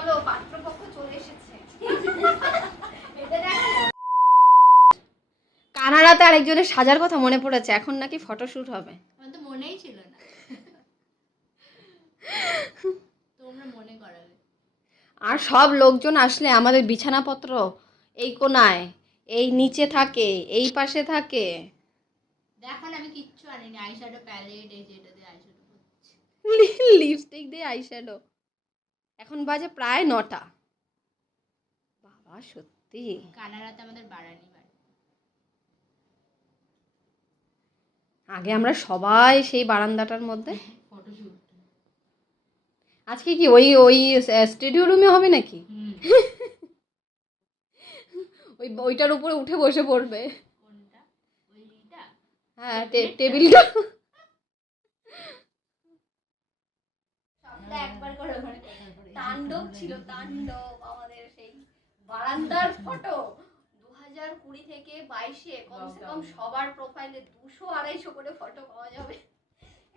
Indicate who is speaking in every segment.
Speaker 1: চলো পাত্রপক্ষ চলে এসেছে। কানাডাতে আরেকজনের সাজার কথা মনে পড়েছে এখন নাকি ফটোশুট হবে।
Speaker 2: আমার তো মনেই ছিল না। তোমরা মনে করালে।
Speaker 1: আর সব লোকজন আসলে আমাদের বিছানাপত্র এই কোনায় এই নিচে থাকে এই পাশে থাকে।
Speaker 2: দেখো না আমি কিচ্ছু আনিনি আইশ্যাডো প্যালেট এই যে এটা দিয়ে আইশ্যাডো করছি
Speaker 1: লিপস্টিক দিয়ে আইশ্যাডো এখন বাজে প্রায় নটা। বাবা সত্যি।
Speaker 2: কানাডাতে আমাদের বাড়ানি
Speaker 1: আগে আমরা সবাই সেই বারান্দাটার মধ্যে। আজকে কি ওই ওই স্টুডিও রুমে হবে নাকি? ওই ওইটার উপরে উঠে বসে পড়বে। হ্যাঁ টেবিলটা? একবার করে তাণ্ডব ছিল তাণ্ডব আমাদের সেই বারান্দার ফটো দু হাজার কুড়ি থেকে বাইশে কমসে কম সবার প্রোফাইলে দুশো আড়াইশো করে ফটো পাওয়া যাবে।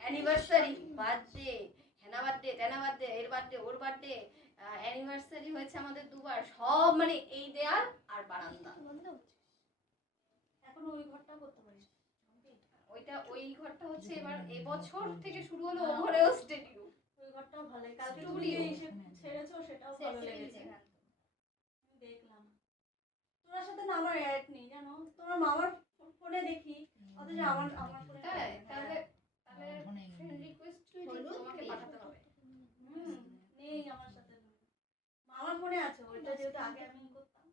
Speaker 1: অ্যানিভার্সারি বার্থডে হেনা বার্থডে তেনা বার্থডে এর বার্থডে ওর বার্থডে অ্যানিভার্সারি হয়েছে আমাদের দুবার সব মানে এই দেয়াল আর বারান্দা।
Speaker 3: এখন ওই ঘরটা করতে পারিস?
Speaker 1: ওইটা ওই ঘরটা হচ্ছে এবার এবছর থেকে শুরু হলো ওভারেও স্টেডিয়াম
Speaker 3: ওই ঘরটাও ভালো কালকে. তুমি যে এসে ছেড়েছো সেটাও ভালো লেগেছে। দেখলাম। তোমার সাথে না আমার অ্যাড নেই জানো? তোমার মামার ফোনে দেখি অথচ আমার আমার ফোনে
Speaker 1: তাহলে তাহলে ফ্রেন্ড রিকোয়েস্ট তোমাকে পাঠাতে হবে।
Speaker 3: হুম, নেই আমার সাথে। মামার ফোনে আছে ওইটা যেহেতু আগে আমি করতাম।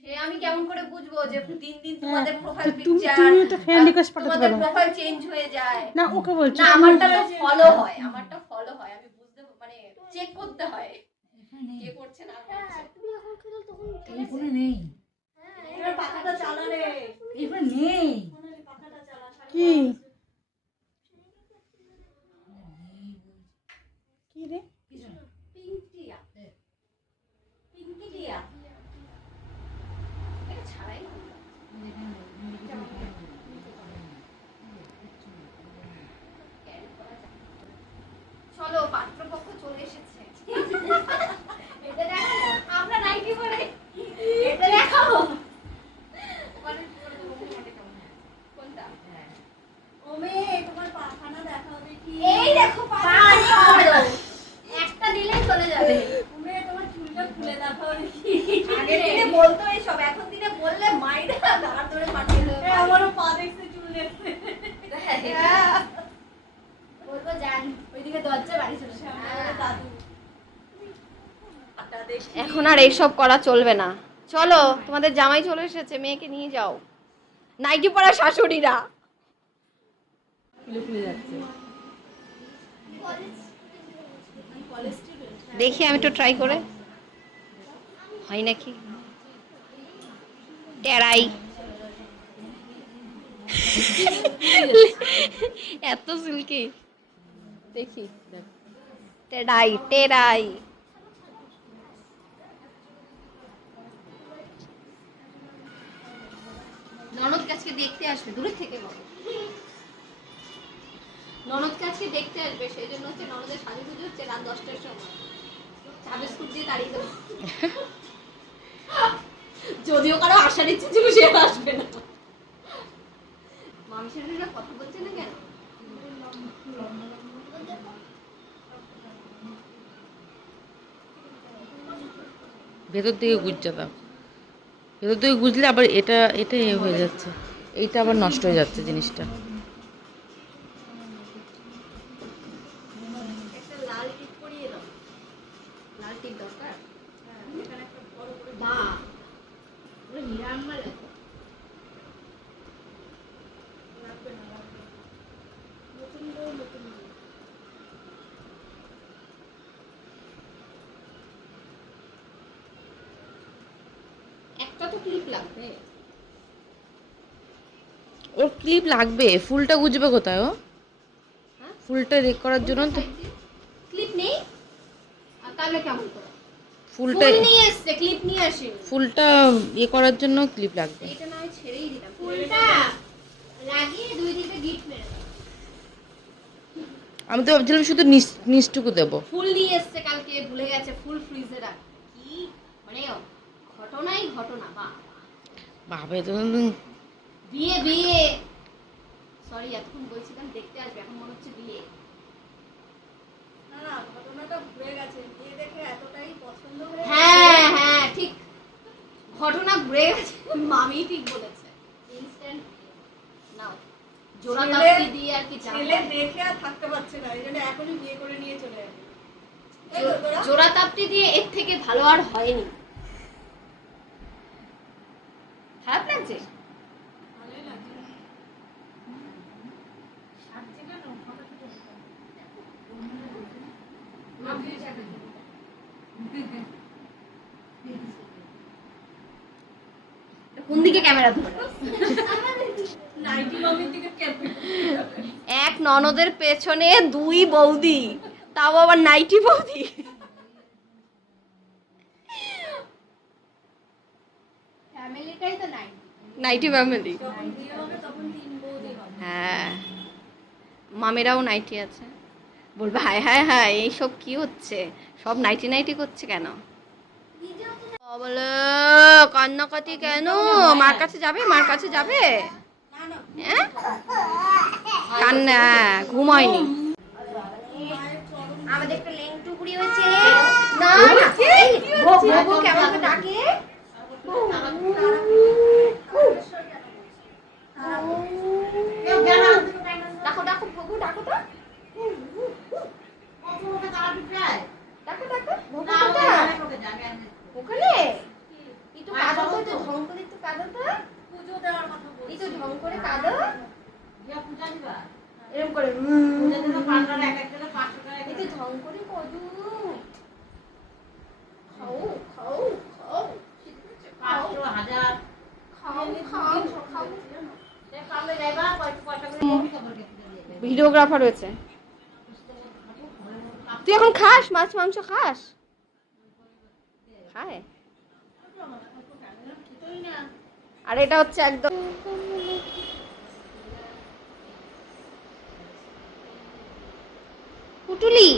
Speaker 1: সে আমি কেমন করে বুঝব যে দিন দিন তোমাদের প্রোফাইল
Speaker 4: হ্যাঁ,
Speaker 1: পিকচার
Speaker 4: তুমি একটা ফ্রেন্ড রিকোয়েস্ট পাঠাতে
Speaker 1: তোমাদের প্রোফাইল চেঞ্জ হয়ে যায়।
Speaker 4: না ওকে বলছি।
Speaker 1: না আমারটা তো ফলো হয়। আমারটা ফলো হয় আমি বুঝতে মানে চেক করতে হয়? কে করছে না করছে?
Speaker 3: তুমি এখন খেলো তখন
Speaker 5: এখানে নেই।
Speaker 3: এবার পাখাটা চালা রে।
Speaker 5: এই নেই।
Speaker 3: পাখাটা চালা
Speaker 4: কি? কি রে
Speaker 1: পিঙ্কিয়া পিঙ্কিয়া এটা ছাড়াই চলো পাত্রপক্ষ চলে এসেছে এটা দেখো আমরা নাইটি পরে এটা দেখো ওখানে কোনটা
Speaker 3: ওমে তোমার পাখানা দেখাও দেখি
Speaker 1: এই দেখো পাত্র একটা দিলেই চলে যাবে
Speaker 3: ওমে তোমার চুলটা খুলে দেখাও দেখি
Speaker 1: আগের দিনে বলতো এইসব এখন দিনে বললে মাইরা ধার ধরে পাঠিয়ে দেবে
Speaker 3: এ, আমারও পা দেখতে চুল দেখতে
Speaker 1: হ্যাঁ।
Speaker 2: বলব যান ওইদিকে দরজা বাড়ি চলে যাবে
Speaker 3: আমাদের দাদু পাটা দেখি
Speaker 1: এখন আর এইসব করা চলবে না। চলো, তোমাদের জামাই চলে এসেছে, মেয়েকে নিয়ে যাও। নাইটি পরা শাশুড়িরা। দেখি আমি একটু ট্রাই করে। হয় নাকি? টেরাই। এত সিল্কি দেখি। টেরাই টেরাই। ননদকে আজকে দেখতে আসবে, দূরের থেকে বলো। ননদকে আজকে দেখতে আসবে, সেই জন্য হচ্ছে ননদের সাজু পুজো হচ্ছে রাত দশটার সময়। চা বিস্কুট দিয়ে তাড়িয়ে দেবো। যদিও কারও আশা ইচ্ছে ছিল, সে আসবে না। মামি শাশুড়িরা কথা বলছে না কেন?
Speaker 5: ভেতর থেকে গুজছে দাও। ভেতর তুই বুঝলে আবার এটা এটা হয়ে যাচ্ছে। এইটা আবার নষ্ট হয়ে যাচ্ছে জিনিসটা
Speaker 1: একটা লাল টিপ পরিয়ে দাও লাল টিপ দরকার বা
Speaker 2: পুরো হিরাম্মা লেখো
Speaker 1: একটা তো ক্লিপ লাগবে।
Speaker 5: ওর ক্লিপ লাগবে। ফুলটা গুজবে কোথায় ও?
Speaker 1: হ্যাঁ?
Speaker 5: ফুলটা রেক করার জন্য তো
Speaker 1: ক্লিপ নেই? তাহলে কেমন করে?
Speaker 5: ফুলটা
Speaker 1: ফুল নিয়ে এসছে ক্লিপ নিয়ে আসেনি
Speaker 5: ফুলটা ইয়ে করার জন্য ক্লিপ লাগবে।
Speaker 1: এইটা না ছেড়েই দিলাম।
Speaker 2: ফুলটা লাগিয়ে দুই দিকে গিট মেরে
Speaker 5: আমি তো ভাবছিলাম শুধু নিচ নিচটুকু দেবো।
Speaker 1: ফুল নিয়ে এসছে কালকে ভুলে গেছে ফুল ফ্রিজে রাখ। কি? মানে ঘটনাই ঘটনা বা।
Speaker 5: বাবা তো
Speaker 1: বিয়ে বিয়ে। সরি এতক্ষণ বলছিলাম দেখতে আসবে এখন মনে হচ্ছে বিয়ে।
Speaker 3: না না ঘটনাটা ঘুরে গেছে বিয়ে দেখে এতটাই পছন্দ হয়ে
Speaker 1: হ্যাঁ হ্যাঁ ঠিক। ঘটনা ঘুরে গেছে মামি ঠিক বলেছে। ইনস্ট্যান্ট নাও জোড়া দিয়ে আর কি
Speaker 3: ছেলে দেখে আর থাকতে পারছে না এই জন্য এখনই বিয়ে করে নিয়ে চলে যাবে
Speaker 1: জোড়া তাপ্তি দিয়ে এর থেকে ভালো আর হয়নি খারাপ লাগছে
Speaker 3: ভালোই লাগছে।
Speaker 1: কোন দিকে ক্যামেরা এক ননদের পেছনে দুই বৌদি তাও আবার নাইটি বৌদি। নাইটি। ফ্যামিলি। হ্যাঁ। মামেরাও নাইটি আছে। বলবে হায় হায় হায় এইসব কি হচ্ছে? সব নাইটি নাইটি করছে কেন? বলে কান্নাকাটি কেন? মার কাছে যাবে? মার কাছে যাবে? হ্যাঁ কান্না ঘুম হয়নি। আমাদের একটা লেং টুকরি হয়েছে না না কেমন ডাকো ডাকো ভগু ডাকো তো ডাকো ডাকো ভগু কোথায়? ওখানে একটু কাঁদো তো একটু ঢং করে একটু কাঁদো তো?
Speaker 3: পুজো দেওয়ার কথা বলছি।
Speaker 1: একটু ঢং করে কাঁদো। এরকম করে উম, একটু ঢং করে কদু। খাও খাও খাও। খাও খাও খাও। খাও ভিডিওগ্রাফার রয়েছে। তুই এখন খাস? মাছ মাংস খাস? খায়? আর এটা হচ্ছে একদম পুটুলি।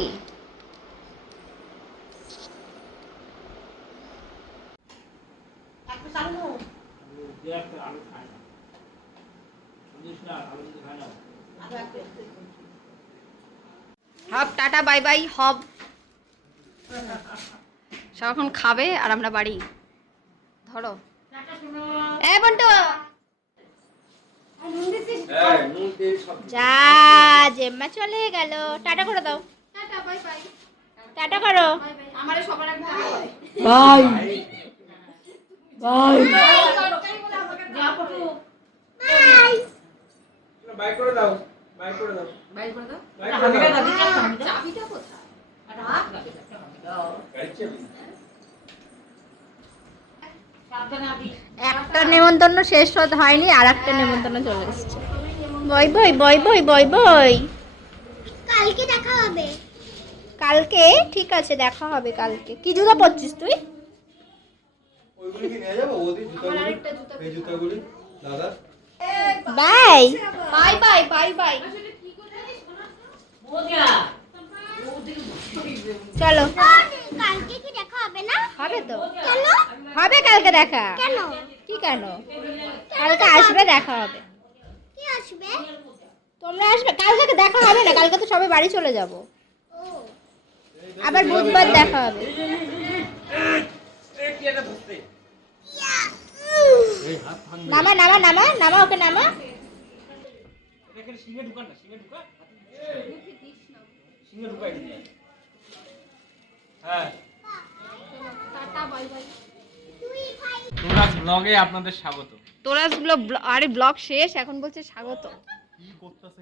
Speaker 1: হব টাটা বাই বাই হব। সব এখন খাবে আর আমরা বাড়ি। ধরো। এ বন্টু। যা জেম্মা চলে গেল। টাটা করে দাও। Tata bye bye. টাটা করো।
Speaker 2: আমার সবার একটা
Speaker 5: বাই।
Speaker 6: বাইক করে দাও বাইক করে দাও।
Speaker 2: বাইর করে দাও। চাবিটা কোথায়?
Speaker 6: গাড়ির চাবি।
Speaker 1: একটা নেমন্তন্ন শেষ হতে হয়নি আর একটা নেমন্তন্ন চলে এসছে। বই বই বই বই বই বই।
Speaker 7: কালকে দেখা হবে।
Speaker 1: কালকে? ঠিক আছে দেখা হবে কালকে। কি জুতো পরছিস তুই?
Speaker 6: ওইগুলি কি নিয়ে যাব? ওদের জুতাগুলি? এই জুতাগুলি? দাদা?
Speaker 1: Bye. Bye bye bye bye. চলো।
Speaker 7: কালকে কি দেখা হবে না?
Speaker 1: হবে তো।
Speaker 7: কেন
Speaker 1: হবে কালকে দেখা।
Speaker 7: কেন?
Speaker 1: কি কেন? কালকে আসবে দেখা হবে।
Speaker 7: কি আসবে?
Speaker 1: তোমরা আসবে কালকে দেখা হবে না কালকে তো সবাই বাড়ি চলে যাব।
Speaker 7: ও
Speaker 1: আবার বুধবার দেখা হবে। নামা নামা নামা নামা ওকে নামা।
Speaker 6: হ্যাঁ তোরাস ব্লগে আপনাদের স্বাগত।
Speaker 1: তোরা ব্লগ আরে ব্লগ শেষ এখন বলছে স্বাগত।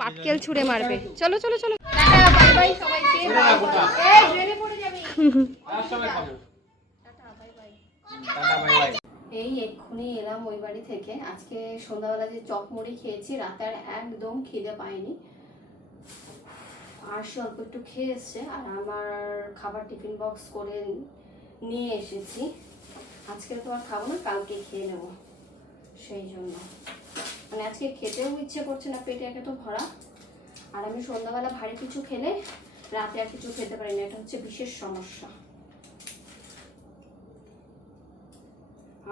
Speaker 1: পাটকেল ছুঁড়ে মারবে। চলো চলো চলো। টাটা বাই বাই সবাইকে এই ট্রেনে পড়ে যাবি
Speaker 6: তার সময় খাব টাটা বাই বাই
Speaker 1: এই এক্ষুনি এলাম ওই বাড়ি থেকে। আজকে সন্ধ্যাবেলা যে চপ মুড়ি খেয়েছি রাতে আর একদম খিদে পাইনি। আর সে অল্প একটু খেয়ে এসছে আর আমার খাবার টিফিন বক্স করে নিয়ে এসেছি। আজকে তো আর খাব না, কালকে খেয়ে নেব। সেই জন্য। মানে আজকে খেতেও ইচ্ছে করছে না, পেটে একে তো ভরা। আর আমি সন্ধ্যাবেলা ভারী কিছু খেলে রাতে আর কিছু খেতে পারি না, এটা হচ্ছে বিশেষ সমস্যা।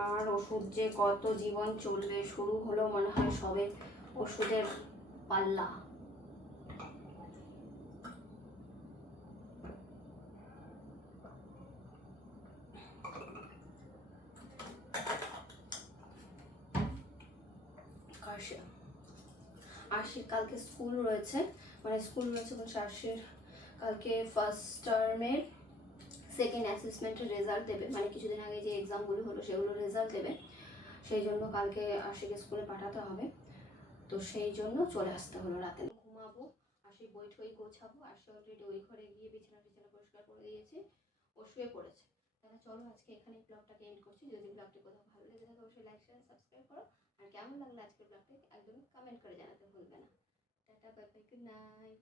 Speaker 1: আর ওষুধ যে কত জীবন চলবে, শুরু হলো মনে হয় সবে ওষুধের পাল্লা। কাশি আশির কালকে স্কুল রয়েছে। মানে স্কুল রয়েছে বলছে আশির কালকে ফার্স্ট টার্মের সেকেন্ড অ্যাসেসমেন্টের রেজাল্ট দেবে। মানে কিছুদিন আগে যে এক্সামগুলো হলো, সেগুলো রেজাল্ট দেবে। সেই জন্য কালকে আশিকে স্কুলে পাঠাতে হবে। তো সেই জন্য চলে আসতে হলো রাতে। ঘুমাবো আশি বই ঠই গোছাবো আশি অলরেডি ওই ঘরে গিয়ে বিছানা টিছানা পরিষ্কার করে দিয়েছে। ও শুয়ে পড়েছে। তাহলে চলো আজকে এখানে ব্লগটাকে এন্ড করছি। যদি ব্লগটি কোথাও ভালো লেগে থাকে, অবশ্যই লাইক শেয়ার সাবস্ক্রাইব করো। আর কেমন লাগল আজকের ব্লগটি একদম কমেন্ট করে জানাতে ভুলবে না। Tata bye bye good night